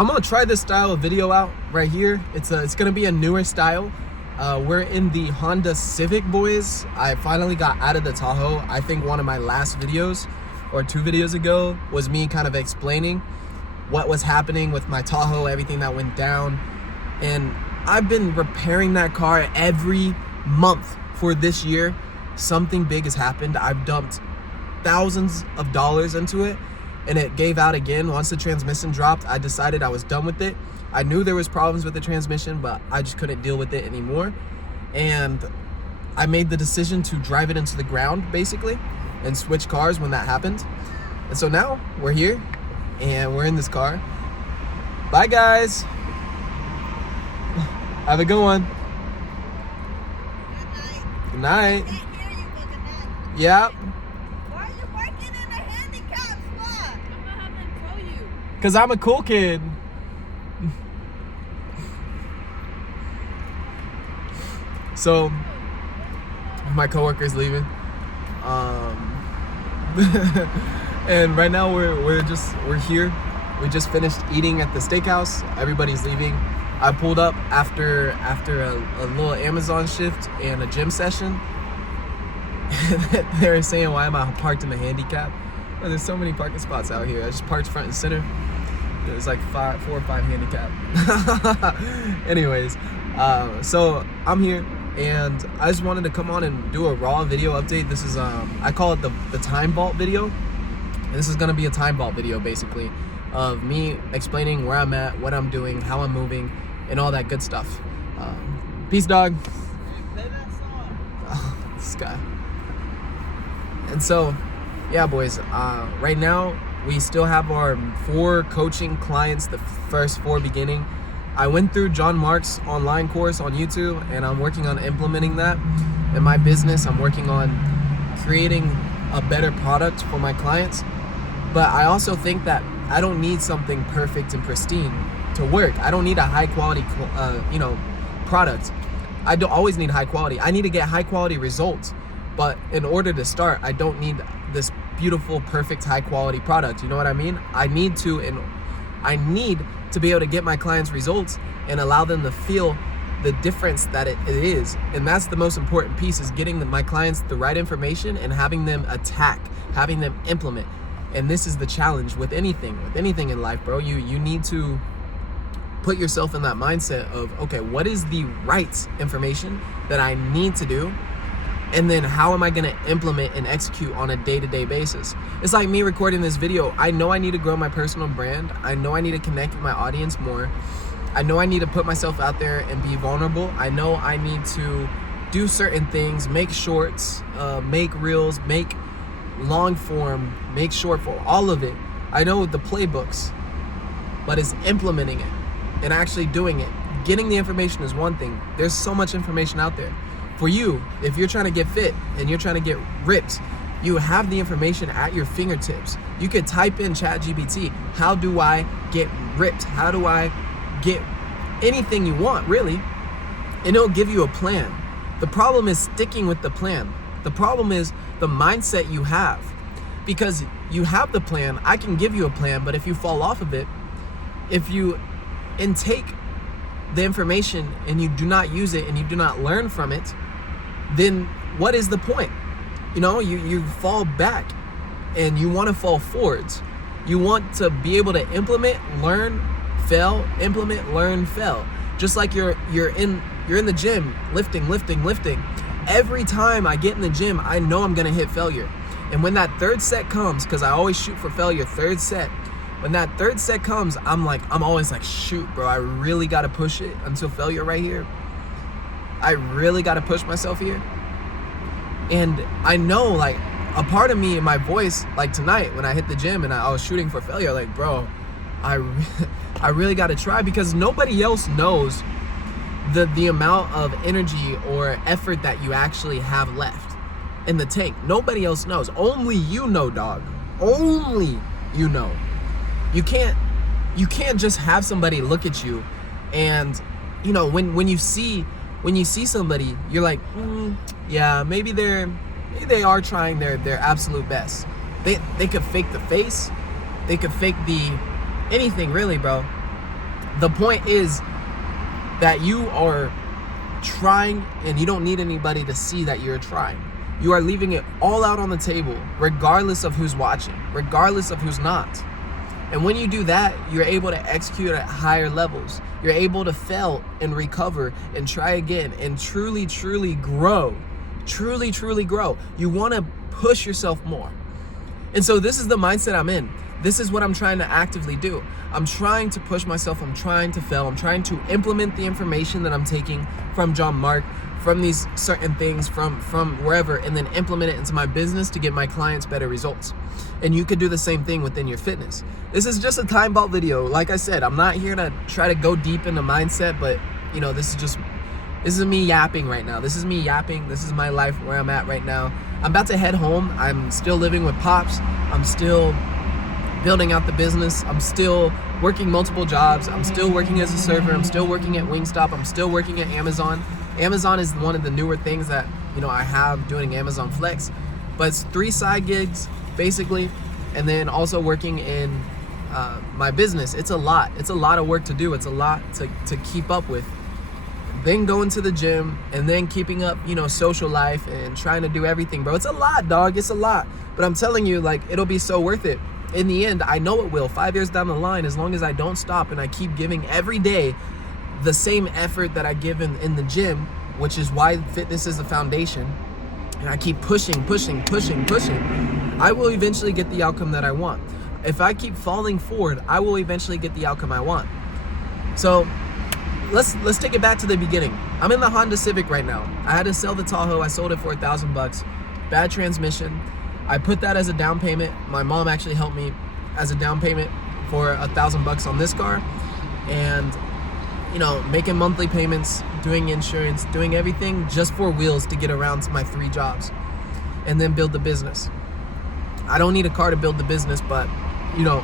I'm gonna try this style of video out right here. It's gonna be a newer style. We're in the Honda Civic, boys. I finally got out of the Tahoe. I think one of my last videos or 2 videos ago was me kind of explaining what was happening with my Tahoe, everything that went down. And I've been repairing that car every month for this year. Something big has happened. I've dumped thousands of dollars into it, and it gave out again. Once the transmission dropped, I decided I was done with it. I knew there was problems with the transmission, but I just couldn't deal with it anymore. And I made the decision to drive it into the ground, basically, and switch cars when that happened. And so now we're here, and we're in this car. Bye, guys. Have a good one. Good night. Can't hear you, but good night. Yep. Why are you working in a handicap spot? I'm gonna have them tow you. Because I'm a cool kid. So, my coworker's leaving. And right now we're here. We just finished eating at the steakhouse. Everybody's leaving. I pulled up after a little Amazon shift and a gym session. They were saying, why am I parked in the handicap? Oh, there's so many parking spots out here. I just parked front and center. There's like 4 or 5 handicap. Anyways, so I'm here, and I just wanted to come on and do a raw video update. This is I call it the time vault video. And this is gonna be a time vault video, basically, of me explaining where I'm at, what I'm doing, how I'm moving, and all that good stuff. Peace, dog. Play that song. Oh, this guy. And so, yeah, boys, right now we still have our 4 coaching clients, the first 4 beginning. I went through John Mark's online course on YouTube, and I'm working on implementing that in my business. I'm working on creating a better product for my clients. But I also think that I don't need something perfect and pristine to work. I don't need a high quality, product. I don't always need high quality. I need to get high quality results. But in order to start, I don't need this beautiful, perfect, high quality product. You know what I mean? I need to be able to get my clients results and allow them to feel the difference that it is. And that's the most important piece, is getting my clients the right information and having them having them implement. And this is the challenge with anything in life, bro. You need to put yourself in that mindset of, okay, what is the right information that I need to do? And then how am I gonna implement and execute on a day-to-day basis? It's like me recording this video. I know I need to grow my personal brand. I know I need to connect with my audience more. I know I need to put myself out there and be vulnerable. I know I need to do certain things, make shorts, make reels, make long form, make short form, all of it. I know the playbooks, but it's implementing it and actually doing it. Getting the information is one thing. There's so much information out there. For you, if you're trying to get fit and you're trying to get ripped, you have the information at your fingertips. You could type in ChatGPT, how do I get ripped? How do I get anything you want, really? And it'll give you a plan. The problem is sticking with the plan. The problem is the mindset you have. Because you have the plan, I can give you a plan, but if you fall off of it, if you intake the information and you do not use it and you do not learn from it, then what is the point? You know, you fall back and you want to fall forwards. You want to be able to implement, learn, fail, implement, learn, fail. Just like you're in the gym, lifting. Every time I get in the gym, I know I'm gonna hit failure. And when that 3rd set comes, because I always shoot for failure, 3rd set, when that 3rd set comes, I'm always like, shoot, bro, I really gotta push it until failure right here. I really gotta push myself here. And I know, like, a part of me in my voice, like tonight when I hit the gym and I was shooting for failure, like, bro, I really gotta try, because nobody else knows the amount of energy or effort that you actually have left in the tank. Nobody else knows. Only you know, dog. Only you know. You can't just have somebody look at you and, you know, when you see somebody, you're like, yeah, maybe they are trying their absolute best. They could fake the face, they could fake anything, really, bro. The point is that you are trying, and you don't need anybody to see that you're trying. You are leaving it all out on the table, regardless of who's watching, regardless of who's not. And when you do that, you're able to execute at higher levels. You're able to fail and recover and try again and truly, truly grow. Truly, truly grow. You want to push yourself more. And so this is the mindset I'm in. This is what I'm trying to actively do. I'm trying to push myself. I'm trying to fail. I'm trying to implement the information that I'm taking from John Mark, from these certain things, from wherever, and then implement it into my business to get my clients better results. And you could do the same thing within your fitness. This is just a time vault video. Like I said, I'm not here to try to go deep into mindset, but you know, this is me yapping right now. This is me yapping. This is my life where I'm at right now. I'm about to head home. I'm still living with Pops. I'm still building out the business. I'm still working multiple jobs. I'm still working as a server. I'm still working at Wingstop. I'm still working at Amazon. Amazon is one of the newer things that, you know, I have doing Amazon Flex, but it's 3 side gigs basically, and then also working in my business. It's a lot of work to do. It's a lot to keep up with. Then going to the gym and then keeping up, you know, social life and trying to do everything, bro. It's a lot, dog. It's a lot. But I'm telling you, like, it'll be so worth it. In the end, I know it will. 5 years down the line, as long as I don't stop and I keep giving every day the same effort that I give in the gym, which is why fitness is the foundation, and I keep pushing, I will eventually get the outcome that I want. If I keep falling forward, I will eventually get the outcome I want. So let's take it back to the beginning. I'm in the Honda Civic right now. I had to sell the Tahoe. I sold it for $1,000. Bad transmission. I put that as a down payment. My mom actually helped me as a down payment for $1,000 on this car, and you know, making monthly payments, doing insurance, doing everything just for wheels to get around to my 3 jobs, and then build the business. I don't need a car to build the business, but you know,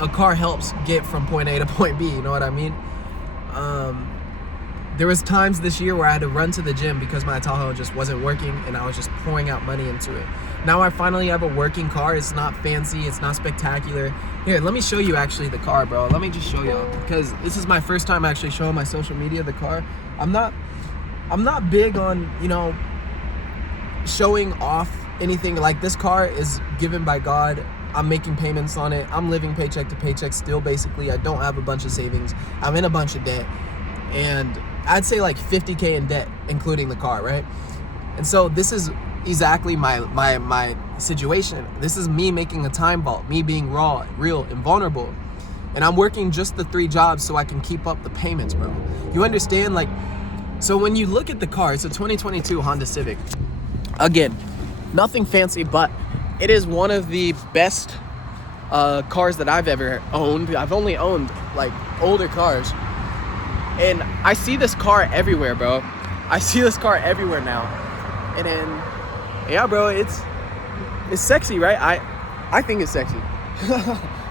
a car helps get from point A to point B, you know what I mean? There was times this year where I had to run to the gym because my Tahoe just wasn't working and I was just pouring out money into it. Now I finally have a working car. It's not fancy, it's not spectacular. Here, let me show you actually the car, bro. Let me just show you, because this is my first time actually showing my social media the car. I'm not big on, you know, showing off anything. Like, this car is given by God. I'm making payments on it. I'm living paycheck to paycheck still, basically. I don't have a bunch of savings. I'm in a bunch of debt, and I'd say like 50K in debt, including the car, right? And so this is exactly my situation. This is me making a time vault, me being raw, real, and vulnerable. And I'm working just the 3 jobs so I can keep up the payments, bro. You understand? Like, so when you look at the car, it's a 2022 Honda Civic. Again, nothing fancy, but it is one of the best cars that I've ever owned. I've only owned like older cars. And I see this car everywhere, bro. I see this car everywhere now. And then, yeah, bro, it's sexy, right? I think it's sexy.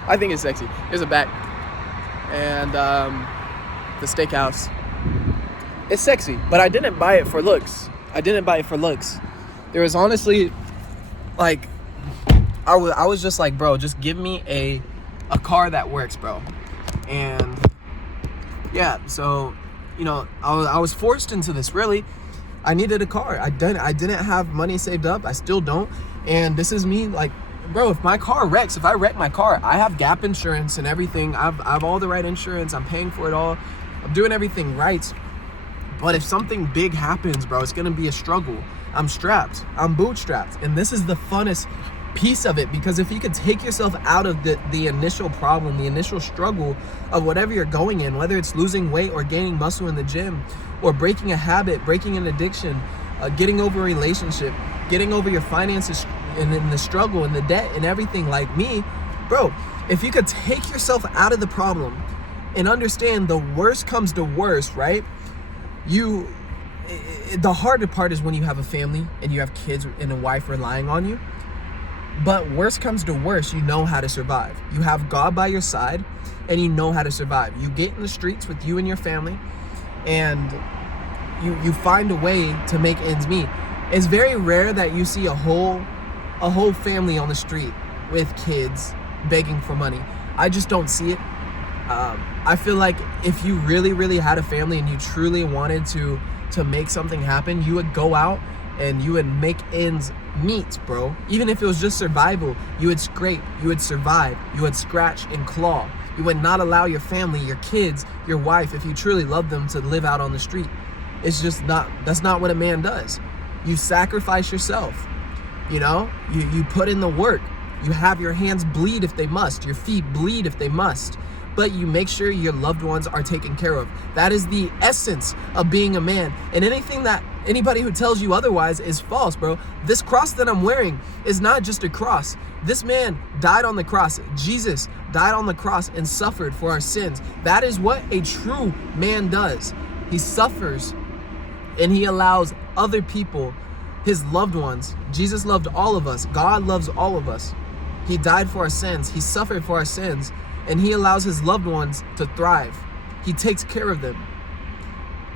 I think it's sexy. There's a back. And the steakhouse. It's sexy, but I didn't buy it for looks. There was honestly, like, I was just like, bro, just give me a car that works, bro. And yeah, so, you know, I was forced into this, really. I needed a car. I didn't have money saved up. I still don't. And this is me, like, bro, if my car wrecks, if I wreck my car, I have gap insurance and everything. I've all the right insurance. I'm paying for it all. I'm doing everything right. But if something big happens, bro, it's gonna be a struggle. I'm strapped. I'm bootstrapped. And this is the funnest piece of it, because if you could take yourself out of the initial problem, the initial struggle of whatever you're going in, whether it's losing weight or gaining muscle in the gym, or breaking a habit, breaking an addiction, getting over a relationship, getting over your finances and then the struggle and the debt and everything, like me, bro, if you could take yourself out of the problem and understand the worst comes to worst, right? The harder part is when you have a family and you have kids and a wife relying on you. But worst comes to worst, you know how to survive. You have God by your side and you know how to survive. You get in the streets with you and your family, and you find a way to make ends meet. It's very rare that you see a whole family on the street with kids begging for money. I just don't see it. I feel like if you really, really had a family and you truly wanted to make something happen, you would go out and you would make ends meet, bro. Even if it was just survival, you would scrape, you would survive, you would scratch and claw. You would not allow your family, your kids, your wife, if you truly love them, to live out on the street. It's just not, that's not what a man does. You sacrifice yourself, you know? You put in the work. You have your hands bleed if they must, your feet bleed if they must, but you make sure your loved ones are taken care of. That is the essence of being a man. And anything that anybody who tells you otherwise is false, bro. This cross that I'm wearing is not just a cross. This man died on the cross. Jesus died on the cross and suffered for our sins. That is what a true man does. He suffers and he allows other people, his loved ones. Jesus loved all of us. God loves all of us. He died for our sins. He suffered for our sins. And he allows his loved ones to thrive. He takes care of them.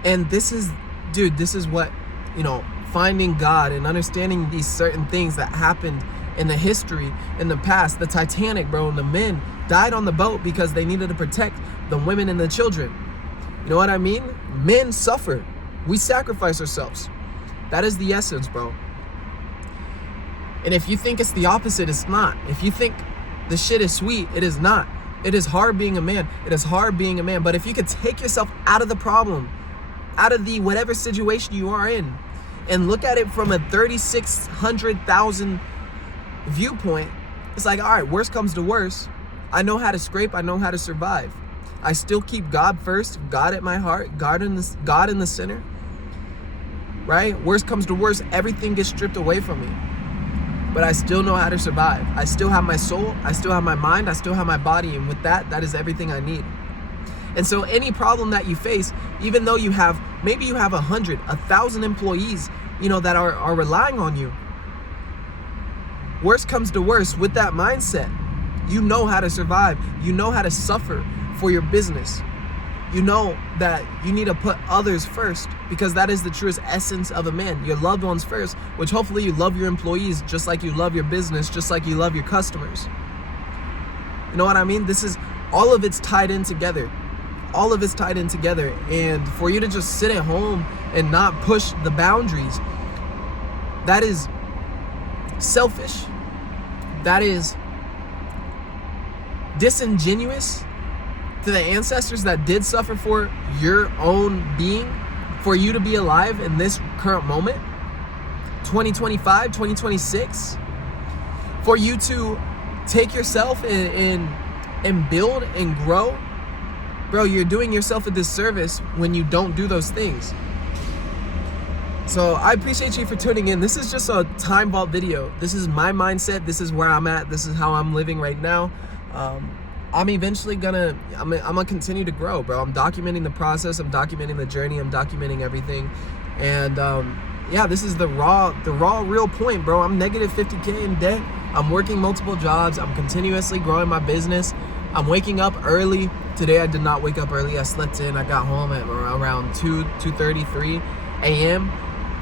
And this is, dude, this is what, you know, finding God and understanding these certain things that happened in the history, in the past. The Titanic, bro, and the men died on the boat because they needed to protect the women and the children. You know what I mean? Men suffer. We sacrifice ourselves. That is the essence, bro. And if you think it's the opposite, it's not. If you think the shit is sweet, it is not. It is hard being a man. It is hard being a man. But if you could take yourself out of the problem, out of the whatever situation you are in, and look at it from a 3,600,000 viewpoint, it's like, all right, worst comes to worst. I know how to scrape. I know how to survive. I still keep God first, God at my heart, God in the center, right? Worst comes to worst, everything gets stripped away from me. But I still know how to survive. I still have my soul, I still have my mind, I still have my body, and with that, that is everything I need. And so any problem that you face, even though you have, maybe you have 100, 1,000 employees, you know, that are relying on you. Worst comes to worst, with that mindset, you know how to survive. You know how to suffer for your business. You know that you need to put others first, because that is the truest essence of a man. Your loved ones first, which hopefully you love your employees just like you love your business, just like you love your customers. You know what I mean? This is, all of it's tied in together. All of it's tied in together. And for you to just sit at home and not push the boundaries, that is selfish. That is disingenuous to the ancestors that did suffer for your own being, for you to be alive in this current moment, 2025, 2026, for you to take yourself and build and grow. Bro, you're doing yourself a disservice when you don't do those things. So I appreciate you for tuning in. This is just a time vault video. This is my mindset. This is where I'm at. This is how I'm living right now. I'm eventually gonna continue to grow, bro. I'm documenting the process. I'm documenting the journey. I'm documenting everything. And yeah, this is the raw real point, bro. I'm negative 50K in debt. I'm working multiple jobs. I'm continuously growing my business. I'm waking up early. Today I did not wake up early. I slept in. I got home at around 2:33 a.m.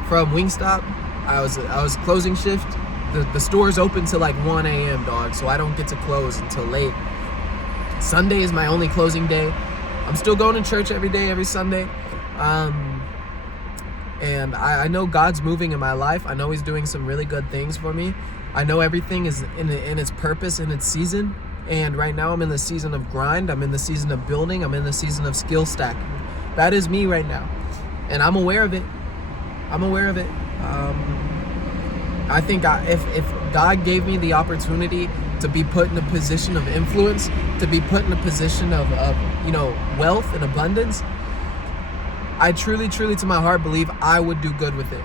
from Wingstop. I was closing shift. The store's open till like 1 a.m., dog. So I don't get to close until late. Sunday is my only closing day. I'm still going to church every day, every Sunday. And I know God's moving in my life. I know he's doing some really good things for me. I know everything is in its purpose, in its season. And right now I'm in the season of grind. I'm in the season of building. I'm in the season of skill stacking. That is me right now. And I'm aware of it. I'm aware of it. I think if God gave me the opportunity to be put in a position of influence, to be put in a position of you know, wealth and abundance, I truly to my heart believe I would do good with it.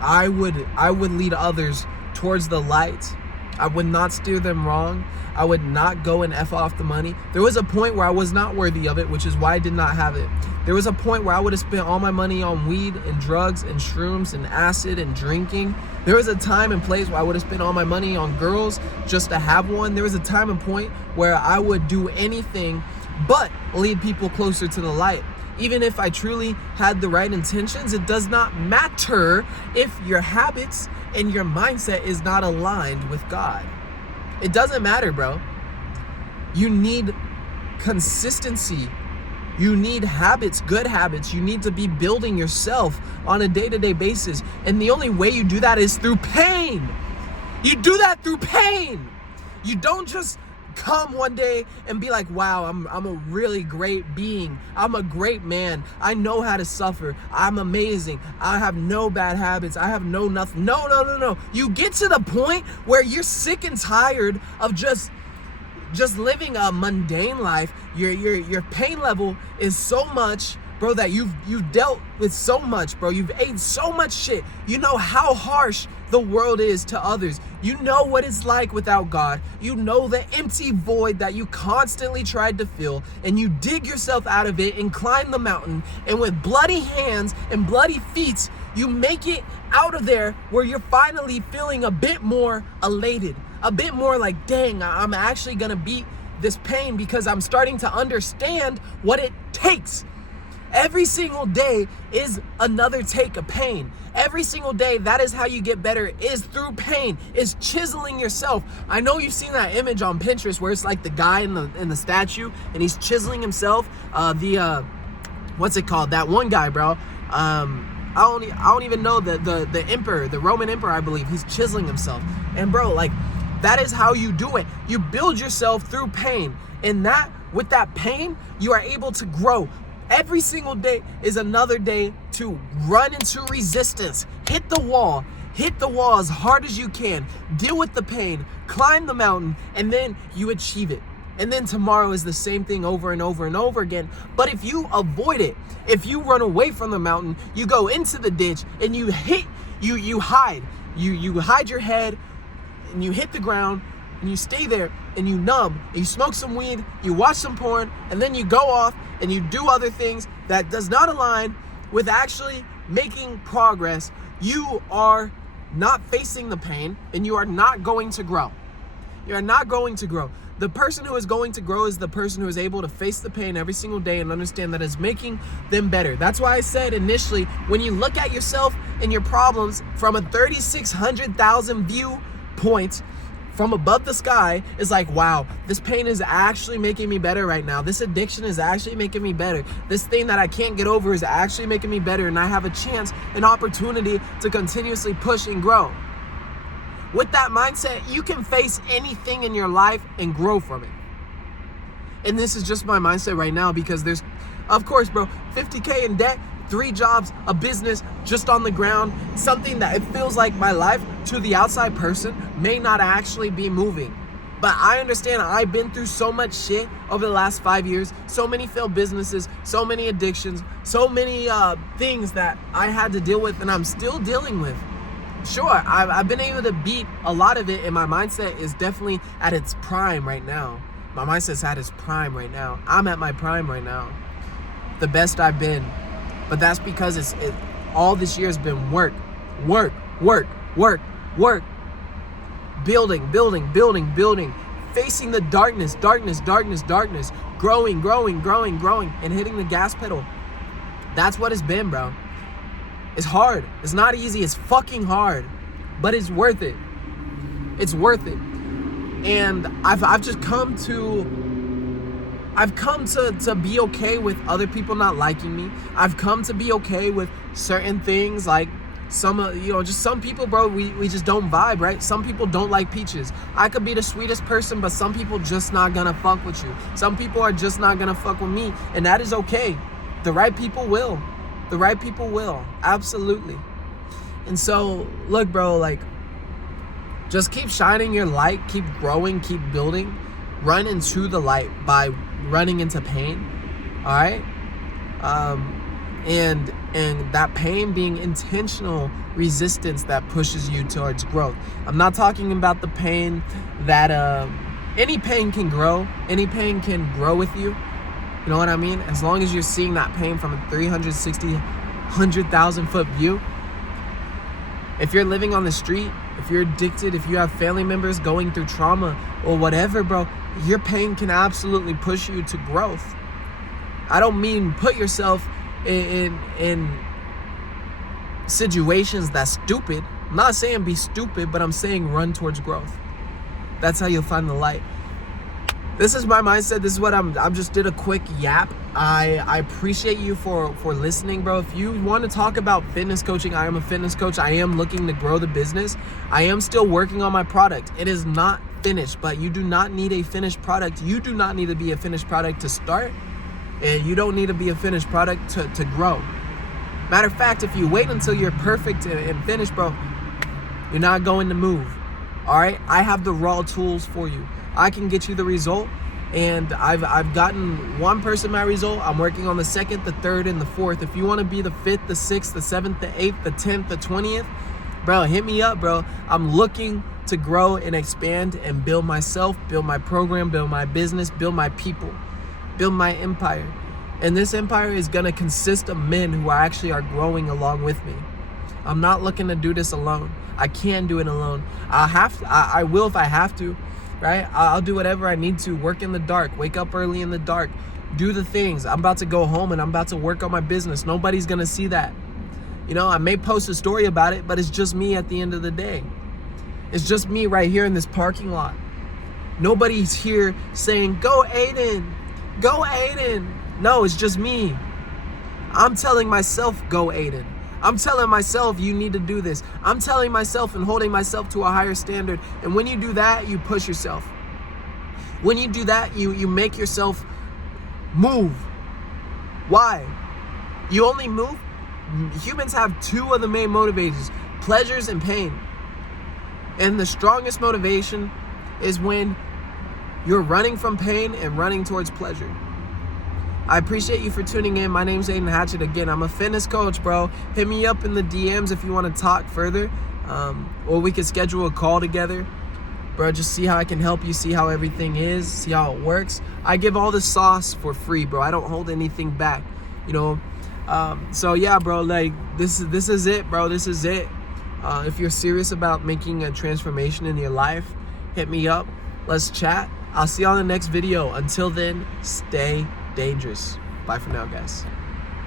I would lead others towards the light. I would not steer them wrong. I would not go and F off the money. There was a point where I was not worthy of it, which is why I did not have it. There was a point where I would have spent all my money on weed and drugs and shrooms and acid and drinking. There was a time and place where I would have spent all my money on girls just to have one. There was a time and point where I would do anything but lead people closer to the light. Even if I truly had the right intentions, it does not matter if your habits and your mindset is not aligned with God. It doesn't matter, bro. You need consistency. You need habits, good habits. You need to be building yourself on a day-to-day basis. And the only way you do that is through pain. You do that through pain. You don't just come one day and be like, wow, I'm a really great being. I'm a great man. I know how to suffer. I'm amazing. I have no bad habits. I have no nothing. No. You get to the point where you're sick and tired of just living a mundane life. Your pain level is so much, bro, that you've dealt with so much, bro. You've ate so much shit. You know how harsh the world is to others. You know what it's like without God. You know the empty void that you constantly tried to fill, and you dig yourself out of it and climb the mountain, and with bloody hands and bloody feet, you make it out of there where you're finally feeling a bit more elated, a bit more like, dang, I'm actually gonna beat this pain because I'm starting to understand what it takes. Every single day is another take of pain. Every single day, that is how you get better, is through pain, is chiseling yourself. I know you've seen that image on Pinterest where it's like the guy in the statue and he's chiseling himself. What's it called? That one guy, bro. I don't even know the emperor, the Roman emperor, I believe. He's chiseling himself. And bro, like, that is how you do it. You build yourself through pain. And with that pain, you are able to grow. Every single day is another day to run into resistance. Hit the wall as hard as you can. Deal with the pain, climb the mountain, and then you achieve it. And then tomorrow is the same thing over and over and over again. But if you avoid it, if you run away from the mountain, you go into the ditch and you hide. You hide your head and you hit the ground and you stay there and you numb and you smoke some weed, you watch some porn, and then you go off and you do other things that does not align with actually making progress. You are not facing the pain and you are not going to grow. You are not going to grow. The person who is going to grow is the person who is able to face the pain every single day and understand that it's making them better. That's why I said initially, when you look at yourself and your problems from a 3,600,000 view point from above the sky, is like, wow, this pain is actually making me better right now. This addiction is actually making me better. This thing that I can't get over is actually making me better, and I have a chance, an opportunity to continuously push and grow. With that mindset, you can face anything in your life and grow from it. And this is just my mindset right now because there's, of course, bro, 50K in debt, 3 jobs, a business just on the ground, something that it feels like my life to the outside person may not actually be moving. But I understand I've been through so much shit over the last 5 years, so many failed businesses, so many addictions, so many things that I had to deal with and I'm still dealing with. Sure, I've been able to beat a lot of it, and my mindset is definitely at its prime right now. My mindset's at its prime right now. I'm at my prime right now. The best I've been. But that's because all this year has been work. Building. Facing the darkness. Growing, and hitting the gas pedal. That's what it's been, bro. It's hard. It's not easy. It's fucking hard. But it's worth it. It's worth it. And I've just come to be okay with other people not liking me. I've come to be okay with certain things, like just some people, bro, we just don't vibe, right? Some people don't like peaches. I could be the sweetest person, but some people just not gonna fuck with you. Some people are just not gonna fuck with me, and that is okay. The right people will. The right people will. Absolutely. And so, look, bro, like, just keep shining your light, keep growing, keep building. Run into the light by running into pain. All right? And that pain being intentional resistance that pushes you towards growth. I'm not talking about the pain that any pain can grow. Any pain can grow with you. You know what I mean? As long as you're seeing that pain from a 360, 100,000 foot view. If you're living on the street, if you're addicted, if you have family members going through trauma or whatever, bro, your pain can absolutely push you to growth. I don't mean put yourself in situations that's stupid. I'm not saying be stupid, but I'm saying run towards growth. That's how you'll find the light. this is my mindset. This is what I'm just did a quick yap. I appreciate you for listening, bro. If you want to talk about fitness coaching, I am a fitness coach. I am looking to grow the business. I am still working on my product. It is not finished, but you do not need a finished product. You do not need to be a finished product to start, and you don't need to be a finished product to grow. Matter of fact, if you wait until you're perfect and finished, bro, you're not going to move. All right, I have the raw tools for you. I can get you the result, and I've gotten one person my result. I'm working on the 2nd, the 3rd, and the 4th. If you want to be the 5th, the 6th, the 7th, the 8th, the 10th, the 20th, bro, hit me up, bro. I'm looking to grow and expand and build myself, build my program, build my business, build my people, build my empire. And this empire is gonna consist of men who actually are growing along with me. I'm not looking to do this alone. I can't do it alone. I will if I have to, right? I'll do whatever I need to. Work in the dark, wake up early in the dark, do the things. I'm about to go home and I'm about to work on my business. Nobody's gonna see that. You know, I may post a story about it, but it's just me at the end of the day. It's just me right here in this parking lot. Nobody's here saying, go Aiden, go Aiden. No, it's just me. I'm telling myself, go Aiden. I'm telling myself, you need to do this. I'm telling myself and holding myself to a higher standard. And when you do that, you push yourself. When you do that, you make yourself move. Why? You only move. Humans have two of the main motivators, pleasures and pain. And the strongest motivation is when you're running from pain and running towards pleasure. I appreciate you for tuning in. My name's Aiden Hatchett. Again, I'm a fitness coach, bro. Hit me up in the DMs if you want to talk further, or we could schedule a call together. Bro, just see how I can help you, see how everything is, see how it works. I give all the sauce for free, bro. I don't hold anything back, you know. So yeah, bro, like this is it, bro. This is it. If you're serious about making a transformation in your life, hit me up. Let's chat. I'll see you on the next video. Until then, stay dangerous. Bye for now, guys.